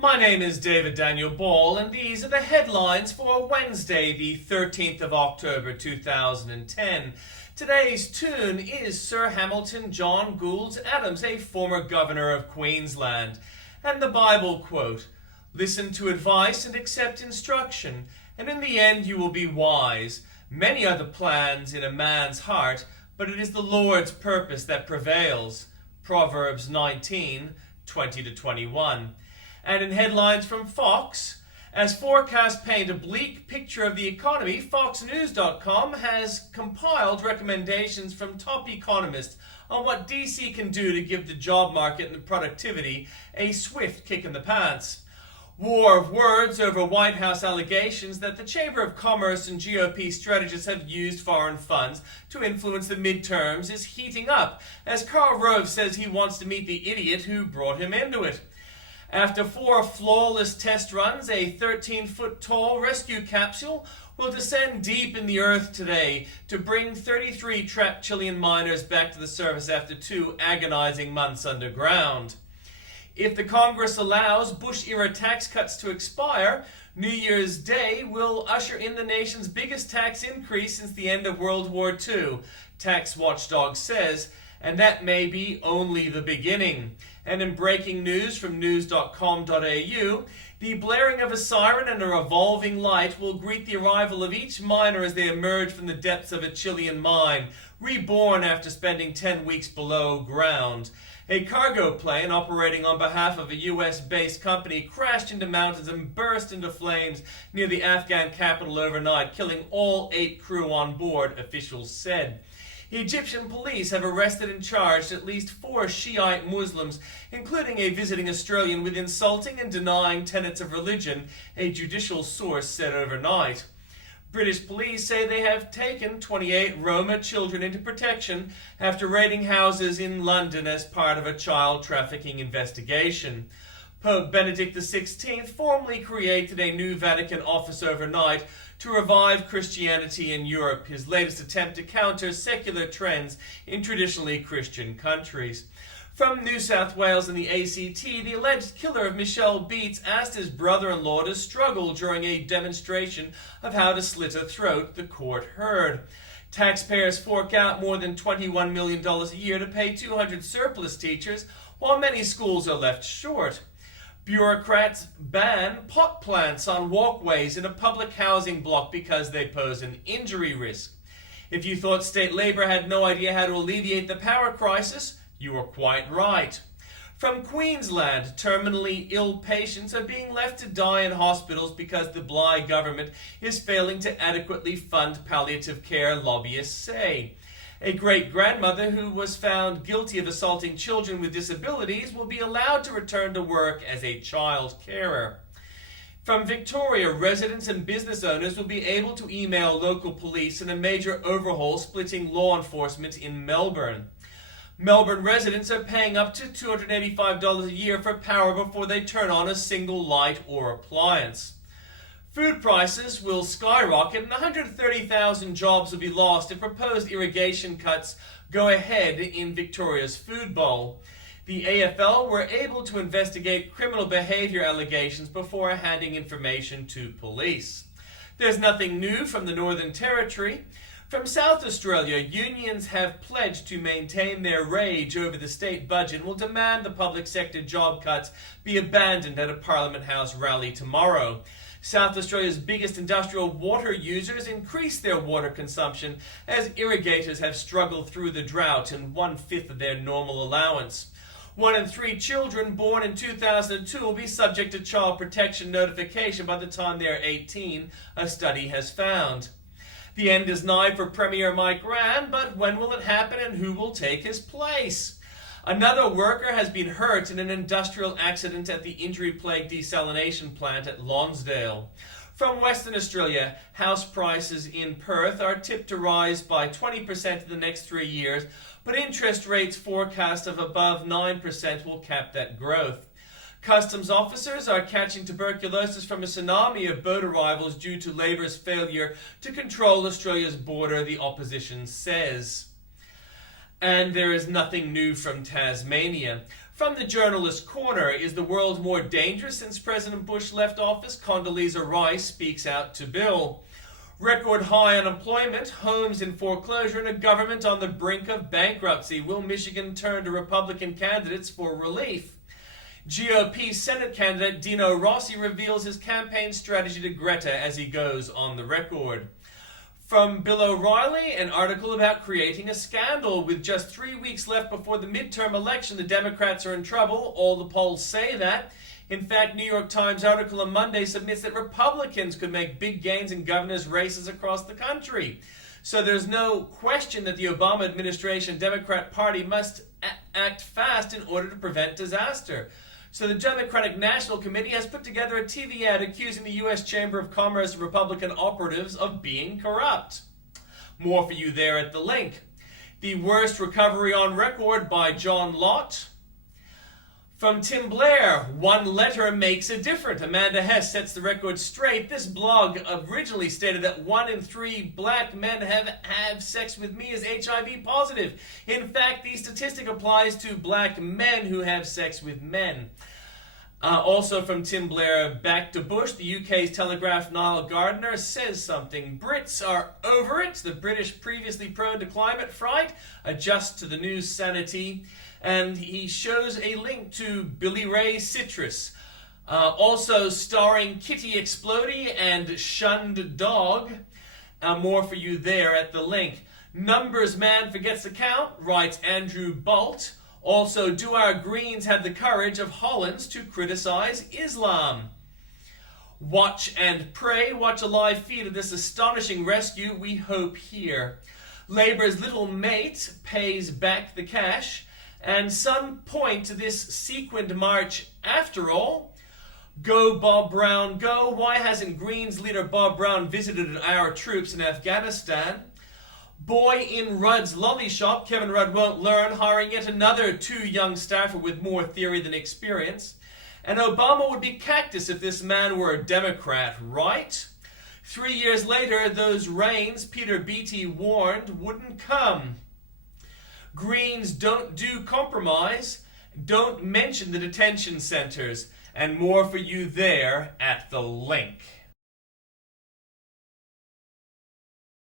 My name is David Daniel Ball, and these are the headlines for Wednesday, the 13th of October 2010. Today's tune is Sir Hamilton John Gould Adams, a former governor of Queensland. And the Bible quote, "Listen to advice and accept instruction, and in the end you will be wise. Many are the plans in a man's heart, but it is the Lord's purpose that prevails." Proverbs 19:20-21. And in headlines from Fox, as forecasts paint a bleak picture of the economy, FoxNews.com has compiled recommendations from top economists on what DC can do to give the job market and productivity a swift kick in the pants. War of words over White House allegations that the Chamber of Commerce and GOP strategists have used foreign funds to influence the midterms is heating up, as Karl Rove says he wants to meet the idiot who brought him into it. After 4 flawless test runs, a 13-foot tall rescue capsule will descend deep in the earth today to bring 33 trapped Chilean miners back to the surface after 2 agonizing months underground. If the Congress allows Bush-era tax cuts to expire, New Year's Day will usher in the nation's biggest tax increase since the end of World War II, Tax Watchdog says, and that may be only the beginning. And in breaking news from news.com.au, the blaring of a siren and a revolving light will greet the arrival of each miner as they emerge from the depths of a Chilean mine, reborn after spending 10 weeks below ground. A cargo plane operating on behalf of a US-based company crashed into mountains and burst into flames near the Afghan capital overnight, killing all 8 crew on board, officials said. Egyptian police have arrested and charged at least 4 Shiite Muslims, including a visiting Australian, with insulting and denying tenets of religion, a judicial source said overnight. British police say they have taken 28 Roma children into protection after raiding houses in London as part of a child trafficking investigation. Pope Benedict XVI formally created a new Vatican office overnight to revive Christianity in Europe, his latest attempt to counter secular trends in traditionally Christian countries. From New South Wales and the ACT, the alleged killer of Michelle Beats asked his brother-in-law to struggle during a demonstration of how to slit a throat, the court heard. Taxpayers fork out more than $21 million a year to pay 200 surplus teachers, while many schools are left short. Bureaucrats ban pot plants on walkways in a public housing block because they pose an injury risk. If you thought state labor had no idea how to alleviate the power crisis, you were quite right. From Queensland, terminally ill patients are being left to die in hospitals because the Bligh government is failing to adequately fund palliative care, lobbyists say. A great-grandmother who was found guilty of assaulting children with disabilities will be allowed to return to work as a child carer. From Victoria, residents and business owners will be able to email local police in a major overhaul splitting law enforcement in Melbourne. Melbourne residents are paying up to $285 a year for power before they turn on a single light or appliance. Food prices will skyrocket and 130,000 jobs will be lost if proposed irrigation cuts go ahead in Victoria's food bowl. The AFL were able to investigate criminal behaviour allegations before handing information to police. There's nothing new from the Northern Territory. From South Australia, unions have pledged to maintain their rage over the state budget and will demand the public sector job cuts be abandoned at a Parliament House rally tomorrow. South Australia's biggest industrial water users increase their water consumption as irrigators have struggled through the drought and 1/5 of their normal allowance. 1 in 3 children born in 2002 will be subject to child protection notification by the time they are 18, a study has found. The end is nigh for Premier Mike Rann, but when will it happen and who will take his place? Another worker has been hurt in an industrial accident at the injury-plagued desalination plant at Lonsdale. From Western Australia, house prices in Perth are tipped to rise by 20% in the next 3 years, but interest rates forecast of above 9% will cap that growth. Customs officers are catching tuberculosis from a tsunami of boat arrivals due to Labor's failure to control Australia's border, the opposition says. And there is nothing new from Tasmania. From the Journalist Corner, is the world more dangerous since President Bush left office? Condoleezza Rice speaks out to Bill. Record high unemployment, homes in foreclosure, and a government on the brink of bankruptcy. Will Michigan turn to Republican candidates for relief? GOP Senate candidate Dino Rossi reveals his campaign strategy to Greta as he goes on the record. From Bill O'Reilly, an article about creating a scandal. With just 3 weeks left before the midterm election, the Democrats are in trouble. All the polls say that. In fact, New York Times article on Monday submits that Republicans could make big gains in governors' races across the country. So there's no question that the Obama administration Democrat Party must act fast in order to prevent disaster. So the Democratic National Committee has put together a TV ad accusing the U.S. Chamber of Commerce Republican operatives of being corrupt. More for you there at the link. The worst recovery on record by John Lott. From Tim Blair, one letter makes a difference. Amanda Hess sets the record straight. This blog originally stated that 1 in 3 black men have sex with me is HIV positive. In fact, the statistic applies to black men who have sex with men. Also from Tim Blair, back to Bush, the UK's Telegraph Niall Gardner says something. Brits are over it. The British, previously prone to climate fright, adjust to the new sanity. And he shows a link to Billy Ray Citrus. Also starring Kitty Explodey and Shunned Dog. More for you there at the link. Numbers man forgets to count, writes Andrew Bolt. Also, do our Greens have the courage of Hollands to criticize Islam? Watch and pray. Watch a live feed of this astonishing rescue, we hope here. Labour's little mate pays back the cash. And some point to this sequined march after all. Go Bob Brown, go. Why hasn't Greens leader Bob Brown visited our troops in Afghanistan? Boy in Rudd's lolly shop, Kevin Rudd won't learn, hiring yet another 2 young staffer with more theory than experience. And Obama would be cactus if this man were a Democrat, right? 3 years later, those rains Peter Beattie warned wouldn't come. Greens don't do compromise, don't mention the detention centers, and more for you there at the link.